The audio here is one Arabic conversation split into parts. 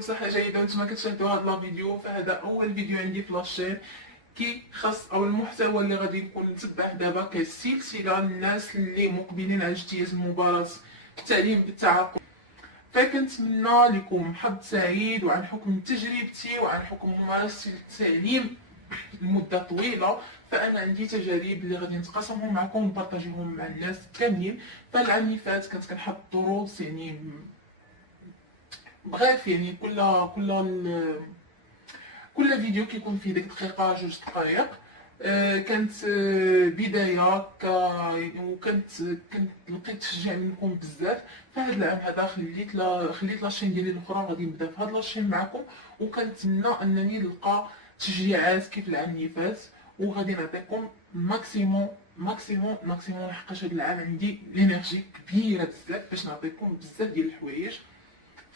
بصحه جيده وانتم كتشاهدوا هذا لا فيديو. فهذا اول فيديو عندي في لاشين كي خاص او المحتوى اللي غادي نكون نتبعه دابا كسلسله للناس اللي مقبلين على اجتياز مباراة التعليم بالتعاقد. فكنتمنى لكم حظ سعيد، وعن حكم تجربتي وعن حكم ممارستي للتعليم لمده طويله فانا عندي تجارب اللي غادي نتقاسمهم معكم ونبارطاجيهم مع الناس كاملين. فالعام اللي فات كنت كنحط دروس يعني بغيف، يعني كل فيديو كيكون فيه ديك دقيقه جوج دقائق. كانت بدايه كنت لقيت تشجيع منكم بزاف. فهاد العام هذا خليت لاشين ديالي الاخرى غادي نبدا في هاد لاشين معكم، وكنتمنى انني نلقى تشجيعات كيف العام اللي فات، وغادي نعطيكم ماكسيموم ماكسيموم ماكسيموم، لحقاش هاد العام عندي لينيرجي كبيره بزاف باش نعطيكم بزاف ديال الحوايج.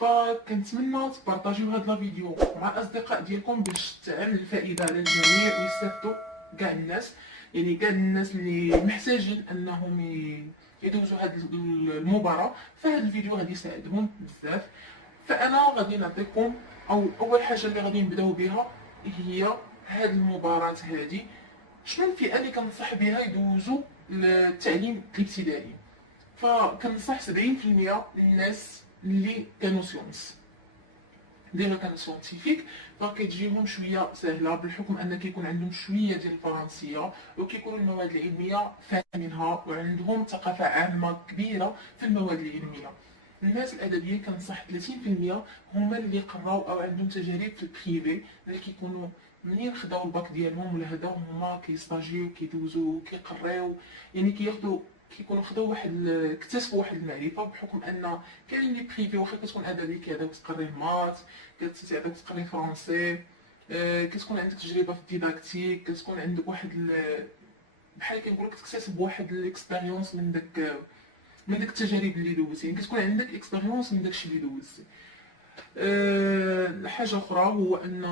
فكنتمنى تبارطاجيو هاد لا فيديو مع الاصدقاء ديالكم باش تعمل الفائده على الجميع ويستافدوا كاع الناس، يعني كاع الناس اللي محتاجين انهم يدوزوا هاد المباراه. فهاد الفيديو غادي يساعدهم بزاف. فانا غادي نعطيكم اول حاجه اللي غادي نبداو بها هي هاد المباراه هادي. شنو الفئه اللي كنصح بها يدوزوا للتعليم الابتدائي؟ فكنصح 70% للناس اللي كانوا سيونس ديجا كانوا سيونتيفيك، فكتجيهم شويه سهله بالحكم ان كيكون عندهم شويه ديال الفرنسيه وكيكونوا المواد العلميه فاهمينها وعندهم ثقافه عامه كبيره في المواد العلميه. الناس الادبيه كنصح 30% هما اللي قراو او عندهم تجارب في البريفي، اللي كيكونوا منين خداو الباك ديالهم ولا هذا هما كيستاجيو كيدوزو كيقراو، يعني كيكونوا خداو اكتسبوا واحد المعرفه، بحكم ان كاين لي بريفي واخا كتكون ادبي كيعطيوك تقري مات، كتعطيك تقري فرونسي، كتكون عندك تجربه في الديداكتيك، كتكون عندك بحال كنقول لك تكتسب واحد الاكسبيريونس من ديك التجارب اللي دوزتي، يعني كتكون عندك اكسبيريونس من داكشي اللي دوزتي. حاجه اخرى هو ان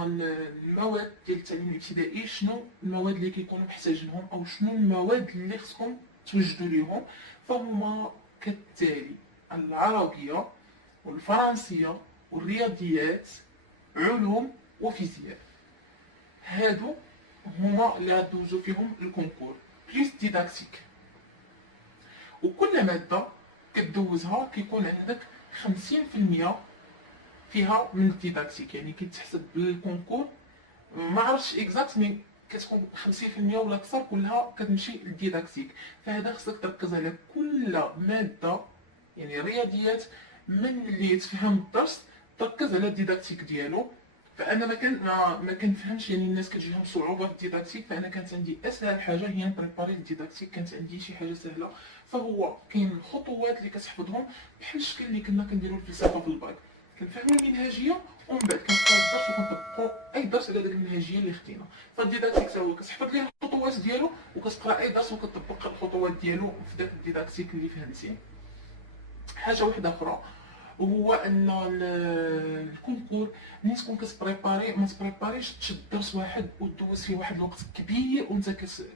المواد ديال التعليم الابتدائي شنو المواد اللي كيكونوا محتاجينهم او شنو المواد اللي خصكم توجدوا ليهم. فهما كالتالي: العربيه والفرنسيه والرياضيات، علوم وفيزياء. هادو هما اللي غدوزو فيهم الكونكور بليس ديداكتيك. وكل ماده كدوزها كيكون عندك 50% فيها من الديداكتيك، يعني كيتحسب بالكونكور. ما عرفتش اكزاكت مي كتكون 50% ولا اكثر كلها كتمشي للديداكتيك. فهذا خصك تركز على كل ماده، يعني رياضيات من اللي تفهم الدرس تركز على الديداكتيك ديالو. فانا ما كنفهمش، يعني الناس كتجيهم صعوبه في الديداكتيك، فانا كانت عندي اسهل حاجه هي نبريباري الديداكتيك، كانت عندي شي حاجه سهله. فهو كاين خطوات اللي كتحفظهم بحال الشكل اللي كنا كنديروا الفلسفه في الباك، كنفهموا المنهجيه ومن بعد كنقراو الدرس وكنطبقوا اي درس على ديك المنهجيه اللي خدينا. فالديداكتيك حتى هو كتحفظ ليه الخطوات ديالو وكتقرا اي درس وكتطبق الخطوات ديالو في داك الديداكتيك اللي فهمتيه. حاجه واحده اخرى وهو ان الكونكور ملي تكون كتبريباري ما تبريباريش تشد درس واحد ودوز فيه واحد الوقت كبير وانت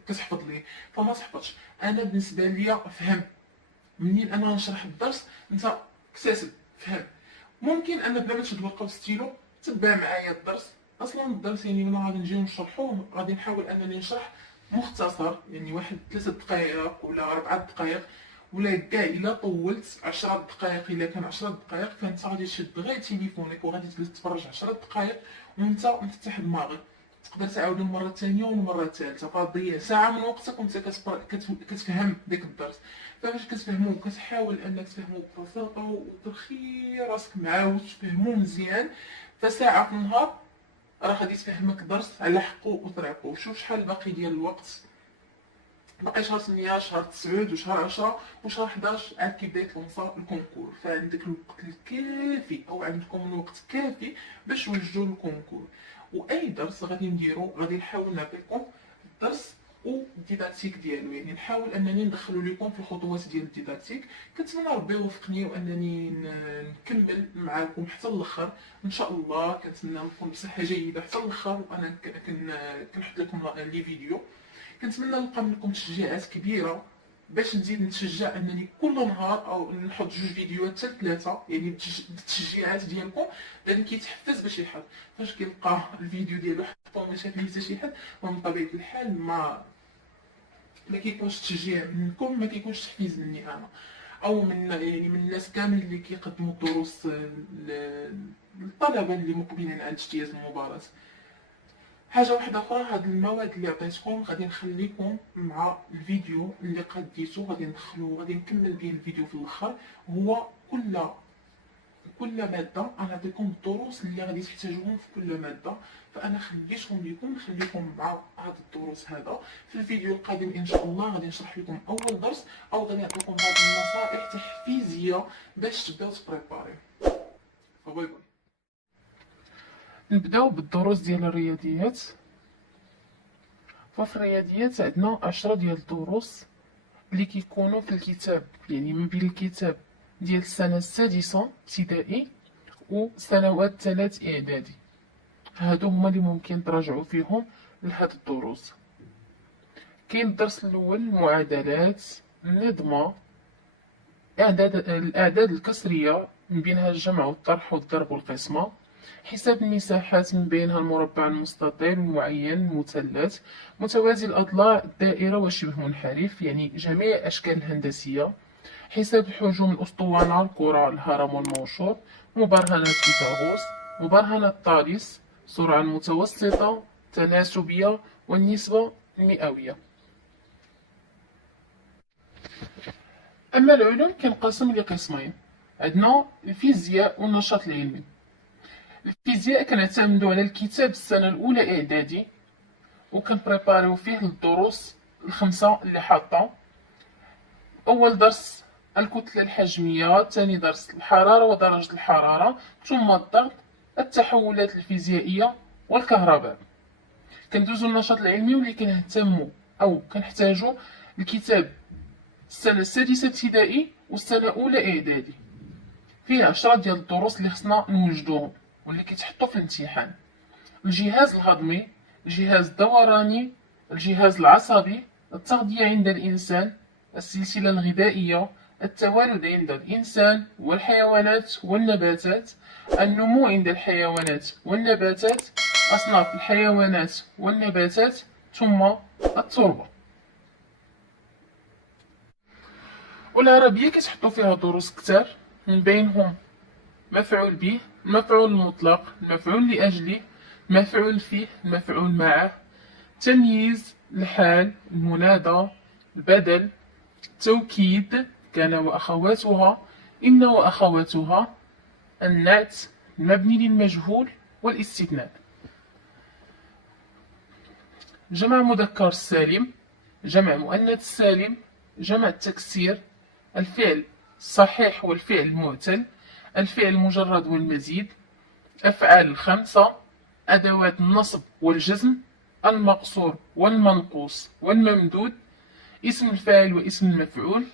كتحفظ ليه، فما تحفظش. انا بالنسبه ليا فهم منين انا نشرح الدرس انت اكتسب فهم. ممكن ان بلا ما تشد ورقه وستيلو تبع معايا الدرس. اصلا الدرس يعني ملي غادي نجيو نشرحوه غادي نحاول انني نشرح مختصر، يعني واحد 3 دقائق ولا 4 دقائق، ولا كاع الا طولت 10 دقائق، الا كان 10 دقائق فانت غادي تشد غير تليفونك وغادي تجلس تفرج 10 دقائق وانت مفتح دماغك. تقدر تعاودو المره الثانيه والمره الثالثه، فتضيع ساعه من وقتك وانت كتفهم داك الدرس. فاش كتفهمو كتحاول انك تفهمو ببساطه وترخي راسك معاه وتفهمو مزيان. فساعه في النهار راه غادي تفهمك درس على حقه وطريقه. شوف شحال باقي ديال الوقت، باقي شهر 8 شهر 9 وشهر 10 وشهر 11 عاد كيبدا يتلونصا الكونكور. فعندك الوقت الكافي او عندكم الوقت كافي باش توجدوا الكونكور. واي درس غادي نديرو غادي نحاول نعطيكم الدرس والديداكتيك ديالو، يعني نحاول انني ندخلو لكم في الخطوات ديال الديداكتيك. كنتمنى ربي يوفقني وانني نكمل معاكم حتى الاخر ان شاء الله. كنتمنى نكون بصحه جيده حتى الاخر وانا كنحط لكم لي فيديو. كنتمنى نلقى منكم تشجيعات كبيره باش نزيد نتشجع انني كل نهار او نحط جوج فيديوهات حتى ثلاثه، يعني بالتشجيعات ديالكم بنادم كيتحفز باش يحط. فاش كيلقى الفيديو ديالو حطو ما شاف ليه حتى شي حد، ومن طبيعه الحال ما كيكونش تشجيع منكم، ما كيكونش تحفيز مني انا او من يعني من الناس كامل اللي كيقدموا الدروس للطلبه اللي مقبلين على اجتياز المباراه. حاجه واحده اخرى، هاد المواد اللي عطيتكم غادي نخليكم مع الفيديو اللي قديتو، غادي نكمل به الفيديو في الاخر. هو كل ماده انا نعطيكم الدروس اللي غادي تحتاجوهم في كل ماده، فانا نخليكم مع هاد الدروس هذا. في الفيديو القادم ان شاء الله غادي نشرح لكم اول درس، او غادي نعطيكم بعض النصائح تحفيزيه باش تبداو تبريباريو. باي باي. نبداو بالدروس ديال الرياضيات. ففي الرياضيات عندنا 10 ديال الدروس اللي كيكونوا في الكتاب، يعني من بين الكتاب ديال السنه السادسه ابتدائي وسنوات 3 اعدادي. هادو هما اللي ممكن تراجعوا فيهم لهاد الدروس. كاين الدرس الاول المعادلات، النظمه، الاعداد الكسريه من بينها الجمع والطرح والضرب والقسمه، حساب المساحات من بينها المربع المستطيل المعين المثلث، متوازي الاضلاع الدائره وشبه منحرف، يعني جميع الاشكال الهندسيه، حساب حجوم الاسطوانه الكره الهرم والمنشور، مبرهنات فيثاغورس، مبرهنات طاليس، سرعه المتوسطه، تناسبيه، والنسبه المئويه. اما العلوم كنقسم لقسمين، عندنا الفيزياء والنشاط العلمي. الفيزياء كنعتمدو على الكتاب السنه الاولى اعدادي، وكنبريباريو فيه الدروس الخمسه اللي حاطه. اول درس الكتله الحجميه، ثاني درس الحراره ودرجه الحراره، ثم الضغط، التحولات الفيزيائيه والكهرباء. كندوزو النشاط العلمي واللي كنهتمو او كنحتاجو الكتاب السنه السادسه ابتدائي والسنه الاولى اعدادي. فيه 10 ديال الدروس اللي خصنا نوجدوهم واللي كيتحطوا في الامتحان: الجهاز الهضمي، الجهاز الدوراني، الجهاز العصبي، التغذية عند الإنسان، السلسلة الغذائية، التوالد عند الإنسان والحيوانات والنباتات، النمو عند الحيوانات والنباتات، أصناف الحيوانات والنباتات، ثم التربة. والعربية كتحطوا فيها دروس كتار، من بينهم مفعول به، المفعول المطلق، المفعول لأجله، المفعول فيه، المفعول معه، تمييز، الحال، المنادى، البدل، التوكيد، كان وأخواتها، إن وأخواتها، النعت، المبني للمجهول، والاستثناء. جمع مذكر السالم، جمع مؤنث السالم، جمع التكسير، الفعل الصحيح والفعل المعتل، الفعل المجرد والمزيد، أفعال الخمسة، أدوات النصب والجزم، المقصور والمنقوص والممدود، اسم الفاعل واسم المفعول،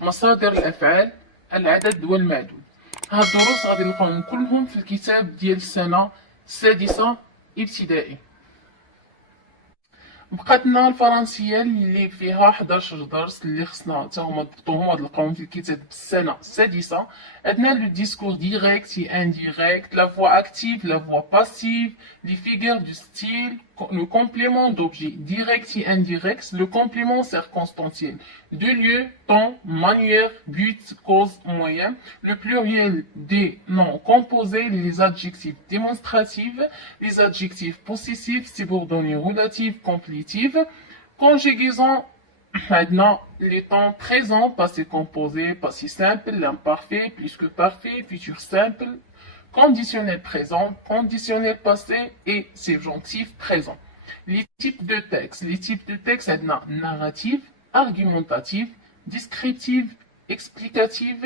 مصادر الأفعال، العدد والمعدود. هاد الدروس غادي نلقاوهم كلهم في الكتاب ديال السنة السادسة ابتدائي. بقات لنا الفرنسيه اللي فيها 11 درس اللي خصنا حتى هما ضبطوهم وتلقاوهم في الكتاب بالسنه السادسه. عندنا لو ديسكور ديريكت et indirect, la voix active, la voix passive, les figures du style, le complément d'objet direct et indirect, le complément circonstanciel de lieu, temps, manière, but, cause, moyen, le pluriel des noms composés, les adjectifs démonstratifs, les adjectifs possessifs, subordonnés relatifs, complétifs, conjugaison, maintenant les temps présents, passé composé, passé simple, l'imparfait, plus que parfait, futur simple, conditionnel présent, conditionnel passé et subjonctif présent. Les types de textes. Les types de textes, maintenant narratif, argumentatif, descriptif, explicatif,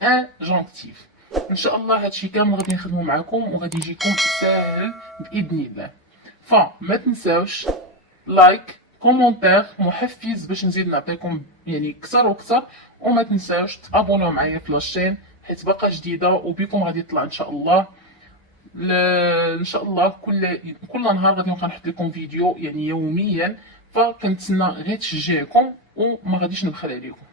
injonctif. ان شاء الله هادشي كامل غادي نخدمو معكم وغادي يجيكم ساهل باذن الله. فما تنساوش لايك، كومونتير محفز باش نزيد نعطيكم يعني كثر وكثر، وما تنساوش تابوناو معايا في لاشين حيت باقا جديده وبكم غادي يطلع ان شاء الله. ان شاء الله كل نهار غادي نبقى نحط لكم فيديو يعني يوميا، فكنتسنى غير تشجيعكم وما غاديش نبخل عليكم.